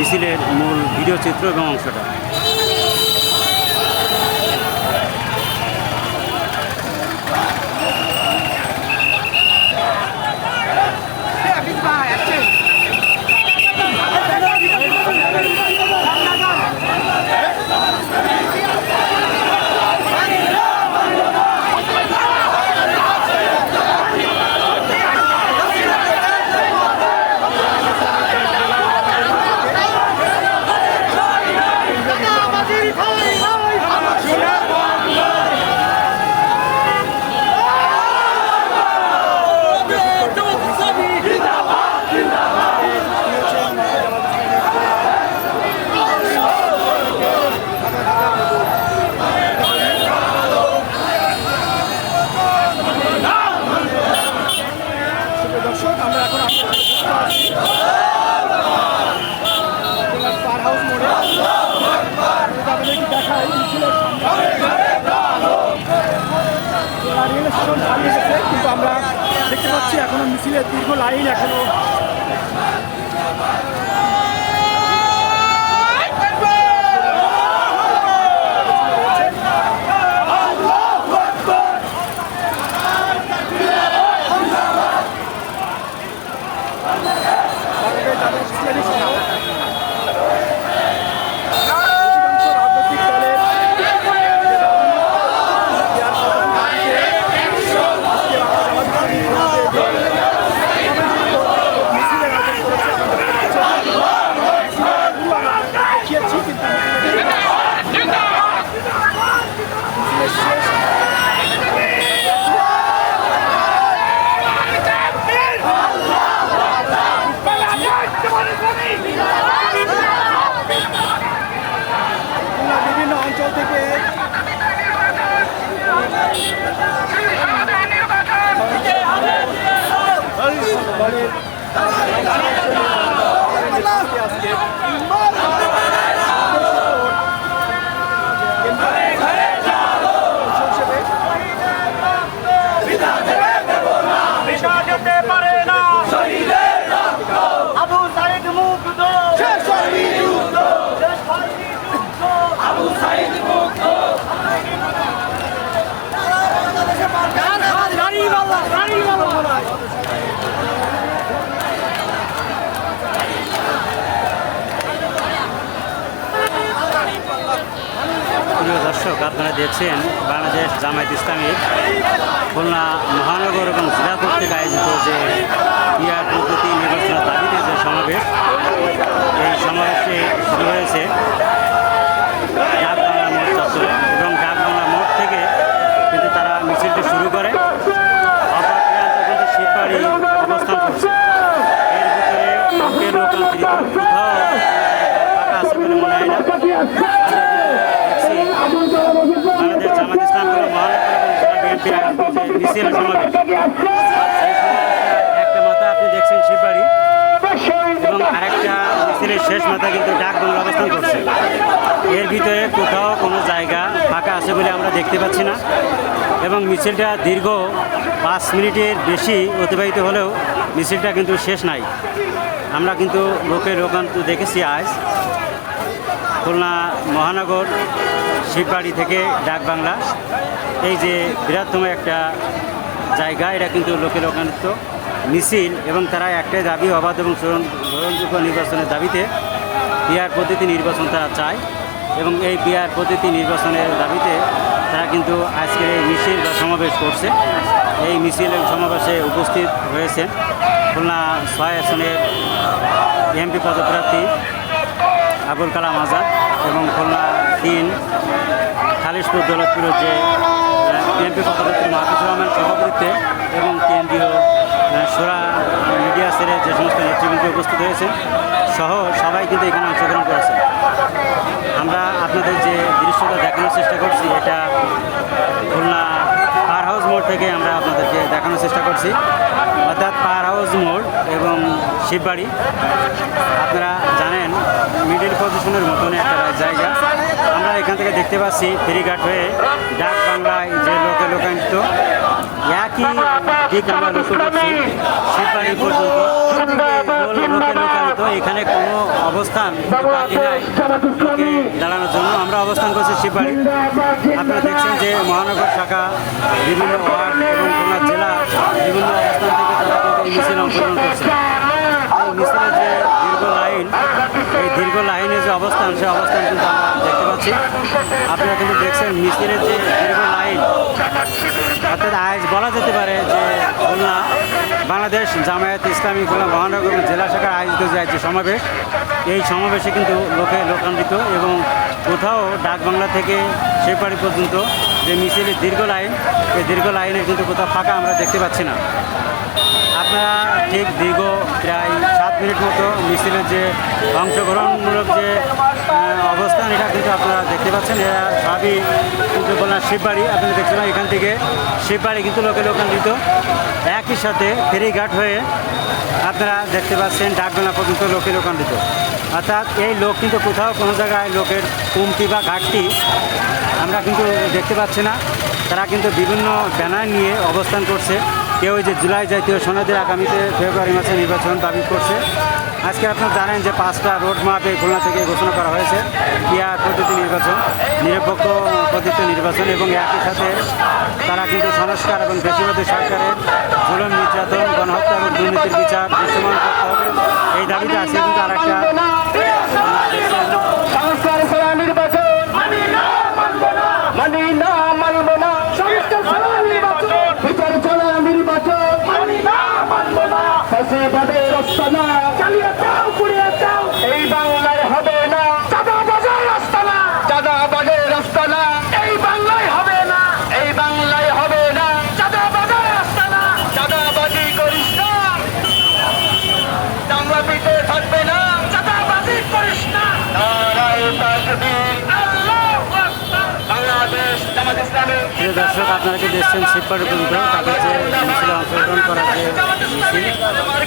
মিছিলের মূল ভিডিও চিত্র এবং অংশটা। দর্শক, আমরা এখন পার হাউস মোড়ে। আপনাদেরকে দেখাই মিছিলের রেল কিন্তু আমরা দেখতে পাচ্ছি এখনও মিছিলের দীর্ঘ লাইন এখনও অধিকাংশ রাজনৈতিক দলের মিছিলের আয়োজন করেছে দেখিয়েছি কিন্তু মিছিলের শেষ খুলনার বিভিন্ন অঞ্চল থেকে দলের আজকে যেতে পারে না আবু সাইদ মুগ্ধ শেষ হয়নি যুদ্ধ শেষ হয়নি যুদ্ধ আবু সাইদ মুগ্ধ গাড়িওয়ালা গাড়িওয়ালা প্রিয় দর্শক আপনারা দেখছেন বাংলাদেশ জামায়াত ইসলামী খুলনা মহানগর এবং জেলা কর্তৃক আয়োজিত যে পিয়ার পদ্ধতি নির্বাচনের দাবিতে যে সমাবেশ, এই সমাবেশে শুরু হয়েছে ডাকবাংলা মোড় চত্বরে এবং ডাকবাংলা মোড় থেকে কিন্তু তারা মিছিলটি শুরু করে অপর প্রান্ত কিন্তু শিববাড়ি অবস্থান করছে এর ভিতরে লোকের লোকান্তরিত কোথাও ফাঁকা আছে বলে মনে হয় না বাংলাদেশ জামাত ইসলাম কোনো মহানগর এবং জেলা বিএনপি মিছিল সমাবেশ। একটা মাথা আপনি দেখছেন শিববাড়ি এবং আরেকটা মিছিলের শেষ মাথা কিন্তু ডাক বাংলা অবস্থান করছে। এর ভিতরে কোথাও কোনো জায়গা ফাঁকা আছে বলে আমরা দেখতে পাচ্ছি না এবং মিছিলটা দীর্ঘ পাঁচ মিনিটের বেশি অতিবাহিত হলেও মিছিলটা কিন্তু শেষ নাই। আমরা কিন্তু লোকে লোকান্ত দেখেছি আজ। খুলনা মহানগর শিববাড়ি থেকে ডাক বাংলা। এই যে বৃহত্তম একটা জায়গা, এটা কিন্তু লোকে লোকান্বিত মিছিল এবং তারা একটাই দাবি, অবাধ এবং গ্রহণযোগ্য নির্বাচনের দাবিতে পিয়ার পদ্ধতি নির্বাচন তারা চায়। এবং এই পিয়ার পদ্ধতি নির্বাচনের দাবিতে তারা কিন্তু আজকের এই মিছিল বা সমাবেশ করছে। এই মিছিল সমাবেশে উপস্থিত হয়েছেন খুলনা ছয় আসনের এমপি পদপ্রার্থী আবুল কালাম আজাদ এবং খুলনা তিন খালিশপুর দৌলতপুরের যে বিএনপি পদপ্রার্থী মাহফুজুর রহমান সভাপতিত্বে এবং কেন্দ্রীয় সোরা মিডিয়া সেলের যে সমস্ত নেতৃবৃন্দ উপস্থিত হয়েছেন, সহ সবাই কিন্তু এখানে অংশগ্রহণ করেছেন। আমরা আপনাদের যে দৃশ্যটা দেখানোর চেষ্টা করছি, এটা খুলনা পার হাউস মোড় থেকে আমরা আপনাদেরকে দেখানোর চেষ্টা করছি। অর্থাৎ পার হাউস মোড় এবং শিববাড়ি। আপনারা জানেন মিডিল পজিশনের মতন একটা জায়গা। এখান থেকে দেখতে পাচ্ছি ফেরিঘাট হয়ে ডাক বাংলায় যে লোকে লোকায়িত, একই দিক আমরা লক্ষ্য করছি। শিববাড়ি পর্যন্ত এখানে কোনো অবস্থান দাঁড়ানোর জন্য আমরা অবস্থান করছি শিববাড়ি। আপনারা দেখছেন যে মহানগর শাখা, বিভিন্ন ওয়ার্ড এবং খুলনা জেলা বিভিন্ন অবস্থান থেকে তারা কিন্তু এই মিছিল অংশগ্রহণ করছে। এই মিছিলের যে দীর্ঘ লাইন, এই দীর্ঘ লাইনের যে অবস্থান, সে অবস্থান কিন্তু আমরা পাচ্ছি আপনারা কিন্তু দেখছেন মিছিলের যে দীর্ঘ লাইন। অর্থাৎ আজ বলা যেতে পারে যে খুলনা বাংলাদেশ জামায়াত ইসলামী খুলনা মহানগর জেলা শাখার আয়োজিত যে সমাবেশ, এই সমাবেশে কিন্তু লোকে লোকান্বিত এবং কোথাও ডাকবাংলা থেকে শেপাড়ি পর্যন্ত যে মিছিলের দীর্ঘ লাইন, এই দীর্ঘ লাইনে কিন্তু কোথাও ফাঁকা আমরা দেখতে পাচ্ছি না। আপনারা ঠিক দীর্ঘ প্রায় মিনিট মতো মিছিলের যে অংশগ্রহণমূলক যে অবস্থান, এটা কিন্তু আপনারা দেখতে পাচ্ছেন। এরা সবই কিন্তু বললাম শিববাড়ি। আপনারা দেখতে পান এখান থেকে শিববাড়ি কিন্তু লোকে লোকান্বিত। একই সাথে ফেরিঘাট হয়ে আপনারা দেখতে পাচ্ছেন ডাকবেলা পর্যন্ত লোকে লোকান্বিত। অর্থাৎ এই লোক কিন্তু কোথাও কোনো জায়গায় লোকের কমতি বা ঘাটতি আমরা কিন্তু দেখতে পাচ্ছি না। তারা কিন্তু বিভিন্ন ব্যানার নিয়ে অবস্থান করছে। কেউ যে জুলাই জাতীয় সনদের আগামীতে ফেব্রুয়ারি মাসে নির্বাচন দাবি করছে। আজকে আপনারা জানেন যে পাঁচটা রোড ম্যাপে খুলনা থেকে ঘোষণা করা হয়েছে পিয়ার পদ্ধতি নির্বাচন, নিরপেক্ষ পদ্ধতি নির্বাচন এবং একই সাথে তারা কিন্তু সংস্কার এবং বেশিবাদী সরকারের জুলুম, নির্যাতন, গণহত্যা এবং দুর্নীতির বিচার দৃশ্যমান করতে হবে। এই দাবিতে আছে কিন্তু আর একটা সংস্কার ছাড়া নির্বাচন মানি না মানব না মানি না মানব না সংস্কার ছাড়া নির্বাচন বিচার ছাড়া নির্বাচন মানি না মানব না ফ্যাসিবাদের রাস্তা না চালিয়ে যাও পুড়িয়ে যাও এই বাংলায় হবে না চাঁদা বাজার রাস্তা না চাঁদা বাজার রাস্তা না এই বাংলায় হবে না এই বাংলায় হবে না চাঁদা বাজার রাস্তা না চাঁদাবাজি করিস না চামড়া পিঠে থাকবে না চাঁদাবাজি করিস না নারায় তাকবীর আল্লাহু আকবার বাংলাদেশ জামাত ইসলামী প্রিয় দর্শক, আপনারা কি দেখছেন শিবপাড়ি পর্যন্ত তাদের যে মিছিলে অংশগ্রহণ করার যে মিছিল,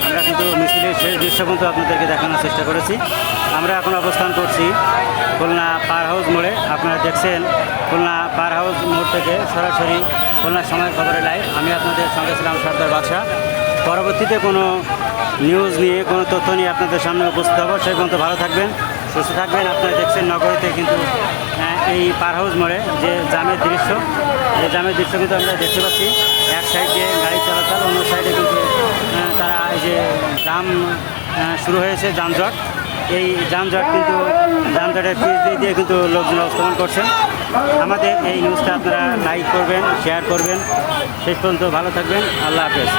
আমরা কিন্তু মিছিলের শেষ দৃশ্য পর্যন্ত আপনাদেরকে দেখানোর চেষ্টা করেছি। আমরা এখন অবস্থান করছি খুলনা পার হাউস মোড়ে। আপনারা দেখছেন খুলনা পার হাউস মোড় থেকে সরাসরি খুলনা সময় খবরে লাইভ। আমি আপনাদের সঙ্গে ছিলাম সর্দার বাদশাহ। পরবর্তীতে কোনো নিউজ নিয়ে, কোনো তথ্য নিয়ে আপনাদের সামনে উপস্থিত হব। সেই পর্যন্ত ভালো থাকবেন। সুস্থ থাকবেন। আপনারা দেখছেন নগরীতে কিন্তু এই পার হাউস মোড়ে যে জামের দৃশ্য। এই জামের দৃশ্য কিন্তু আমরা দেখতে পাচ্ছি। এক সাইডে গাড়ি চলাচল, অন্য সাইডে কিন্তু তারা এই যে জাম শুরু হয়েছে যানজট। এই যানজট কিন্তু, যানজটের দিয়ে দিয়ে কিন্তু লোকজন অবস্থান করছেন আমাদের এই নিউজটা আপনারা লাইক করবেন শেয়ার করবেন। শেষ পর্যন্ত ভালো থাকবেন। আল্লাহ হাফেজ।